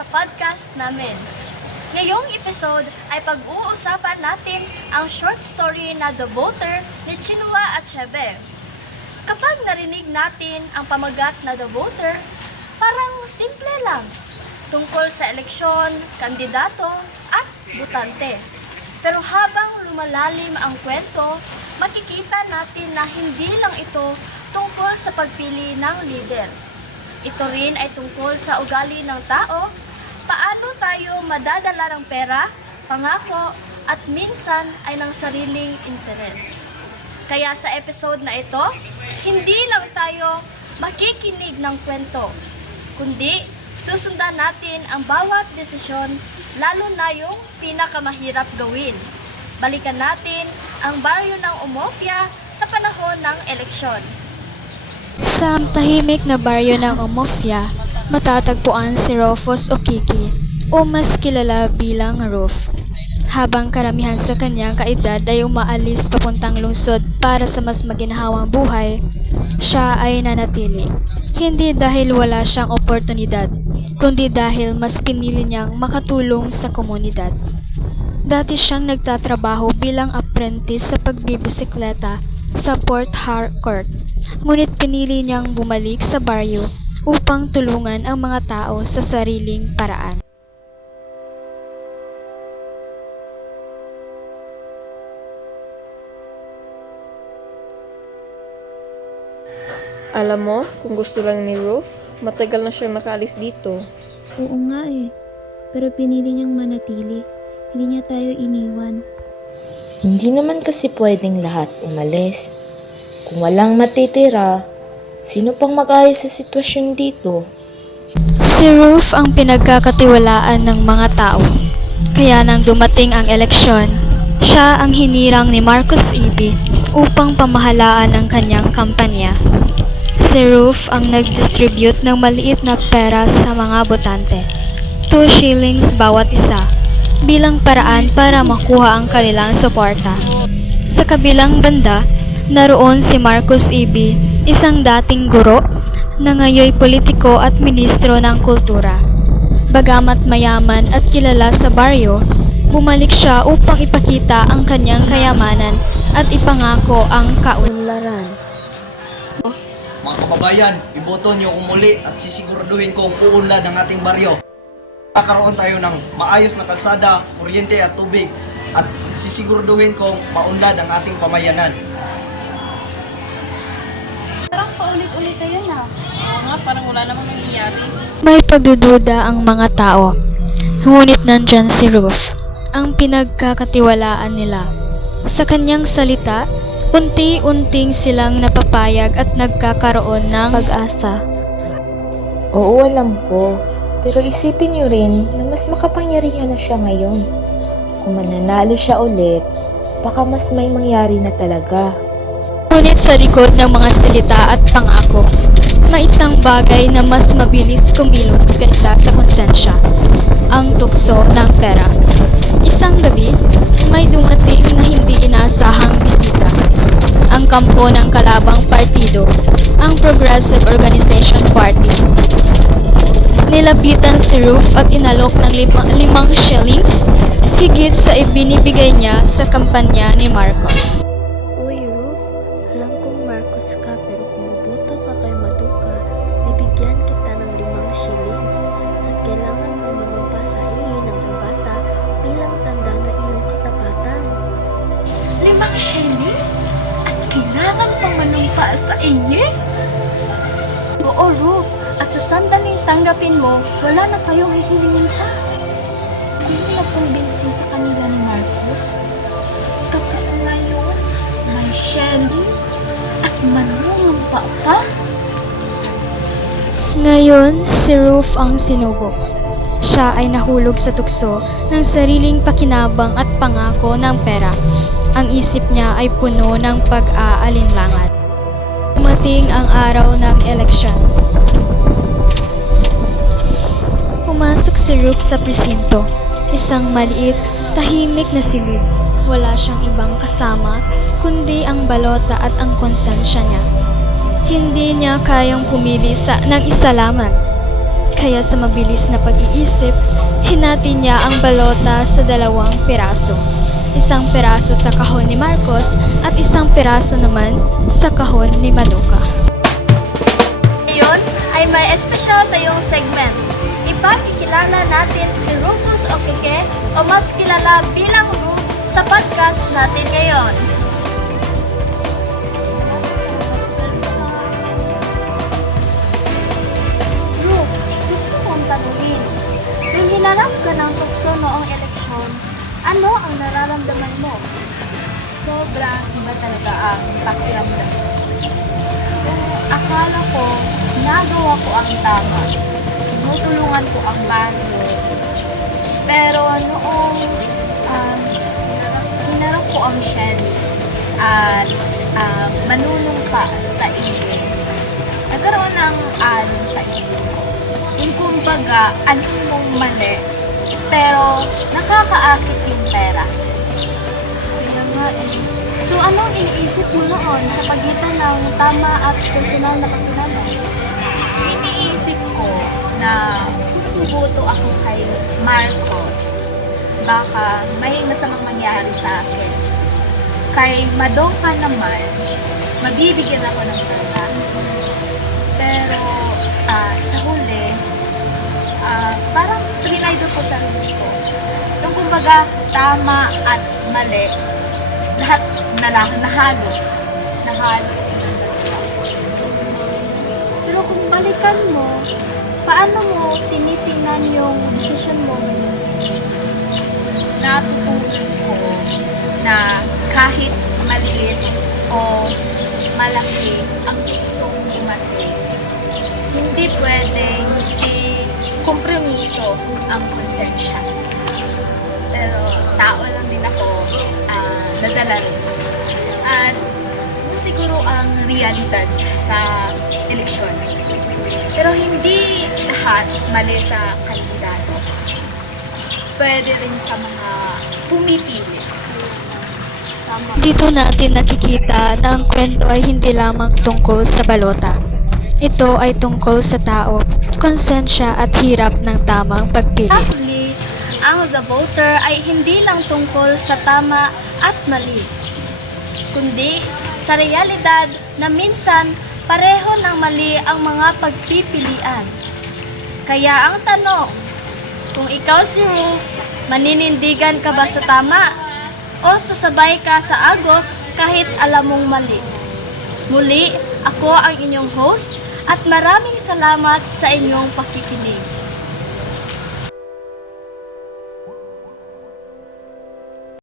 sa podcast namin. Ngayong episode ay pag-uusapan natin ang short story na The Voter ni Chinua Achebe. Kapag narinig natin ang pamagat na The Voter, parang simple lang. Tungkol sa eleksyon, kandidato at butante. Pero habang lumalalim ang kwento, makikita natin na hindi lang ito tungkol sa pagpili ng leader. Ito rin ay tungkol sa ugali ng tao, paano tayo madadala ng pera, pangako, at minsan ay ng sariling interes. Kaya sa episode na ito, hindi lang tayo makikinig ng kwento, kundi susundan natin ang bawat desisyon, lalo na yung pinakamahirap gawin. Balikan natin ang baryo ng Umuofia sa panahon ng eleksyon. Sa tahimik na baryo ng Umuofia, matatagpuan si Rufus Okiki o mas kilala bilang Ruf. Habang karamihan sa kanyang kaedad ay umaalis papuntang lungsod para sa mas maginhawang buhay, siya ay nanatili. Hindi dahil wala siyang oportunidad, kundi dahil mas pinili niyang makatulong sa komunidad. Dati siyang nagtatrabaho bilang apprentice sa pagbibisikleta sa Port Harcourt, ngunit pinili niyang bumalik sa baryo upang tulungan ang mga tao sa sariling paraan. Alam mo, kung gusto lang ni Ruth, matagal na siyang nakaalis dito. Oo nga eh. Pero pinili niyang manatili. Hindi niya tayo iniwan. Hindi naman kasi pwedeng lahat umalis. Kung walang matitira, sino pang mag-ayos sa sitwasyon dito? Si Ruf ang pinagkakatiwalaan ng mga tao. Kaya nang dumating ang eleksyon, siya ang hinirang ni Marcos Ibi upang pamahalaan ang kanyang kampanya. Si Ruf ang nag-distribute ng maliit na pera sa mga botante, 2 shillings bawat isa, bilang paraan para makuha ang kanilang suporta. Sa kabilang banda, naroon si Marcos Ibi, isang dating guro na ngayoy politiko at ministro ng kultura. Bagamat mayaman at kilala sa baryo, bumalik siya upang ipakita ang kanyang kayamanan at ipangako ang kaunlaran. Mga kababayan, iboto niyo kung muli at sisiguraduhin kong uunlad ang ating baryo. Kakaroon tayo ng maayos na kalsada, kuryente at tubig at sisiguraduhin kong maunlad ang ating pamayanan. Parang paulit-ulit na yun ah. Oo nga, parang wala namang nangyayari. May pagdududa ang mga tao, ngunit nandyan si Ruf, ang pinagkakatiwalaan nila. Sa kanyang salita, unti-unting silang napapayag at nagkakaroon ng Pag-asa. Oo, alam ko. Pero isipin niyo rin na mas makapangyarihan na siya ngayon. Kung mananalo siya ulit, baka mas may mangyari na talaga. Ngunit sa likod ng mga salita at pangako, may isang bagay na mas mabilis kumilos kaysa sa konsensya, ang tukso ng pera. Isang gabi, may dumating na hindi inaasahang bisita. Ang kampo ng kalabang partido, ang Progressive Organization Party. Nilapitan si Ruf at inalok ng 5 shillings, higit sa ibinibigay niya sa kampanya ni Marcos. Uy, Ruf, alam kong Marcos ka pero kung buboto ka kay Maduka, bibigyan kita ng 5 shillings at kailangan mo manumpa sa ihi ng bata bilang tanda ng iyong katapatan. 5 shilling? At kailangan pang manumpa sa inyo? Oo, Ruf. At sa sandaling tanggapin mo, wala na tayong hihilingin pa. Kung nakumbinsi sa kanila ni Marcos, tapos ngayon, may Shelly at manunumpa ka? Ngayon, si Ruf ang sinubok. Siya ay nahulog sa tukso ng sariling pakinabang at pangako ng pera. Ang isip niya ay puno ng pag-aalinlangan. Dumating ang araw ng eleksyon. Pumasok si Ruf sa presinto, isang maliit, tahimik na silid. Wala siyang ibang kasama, kundi ang balota at ang konsensya niya. Hindi niya kayang pumili ng isa lamang. Kaya sa mabilis na pag-iisip, hinati niya ang balota sa 2 piraso. Isang piraso sa kahon ni Marcos at isang piraso naman sa kahon ni Madoka. Ngayon ay may espesyal tayong segment. Ipakikilala natin si Rufus Okeke o mas kilala bilang Ruf sa podcast natin ngayon. Ruf, gusto kong tanungin. Nung hinarap ka ng tukso noong eleksyon, ano ang nararamdaman mo? Sobrang iba talaga ang pakiramdam. Akala ko, nagawa ko ang tama. Tinutulungan ko ang baryo. Pero noong hinarap ko ang Shen at manunumpa sa iyo, nagkaroon ng alon sa isip ko. Yung kumbaga, alam mong mali, pero nakakaakit yung pera. Kaya nga eh. So, anong iniisip mo noon sa pagitan ng tama at personal na pagkilala? Iniisip ko na kung tuboto ako kay Marcos, baka may masamang mangyari sa akin. Kay Madoka naman, mabibigyan ako ng pera. Pero sa huli, parang trinaydo ko sarili ko. Yung kumbaga, tama at mali, lahat na lang nahalo sila dalawa. Pero kung balikan mo, paano mo tinitingnan yung desisyon mo? Natutunan ko na kahit maliit o malaki ang isong dumating, hindi pwedeng i-kompromiso ang konsensya. Pero tao lang din ako, nadala rin. At siguro ang realidad sa eleksyon. Pero hindi lahat mali sa kandidato. Pwede rin sa mga pumipili. Tama. Dito natin nakikita na ang kwento ay hindi lamang tungkol sa balota. Ito ay tungkol sa tao, konsensya at hirap ng tamang pagpili. Actually, ang The Voter ay hindi lang tungkol sa tama at mali, kundi sa realidad na minsan pareho ng mali ang mga pagpipilian. Kaya ang tanong, kung ikaw si Ruf, maninindigan ka ba sa tama o sasabay ka sa agos kahit alam mong mali? Muli, ako ang inyong host at maraming salamat sa inyong pakikinig.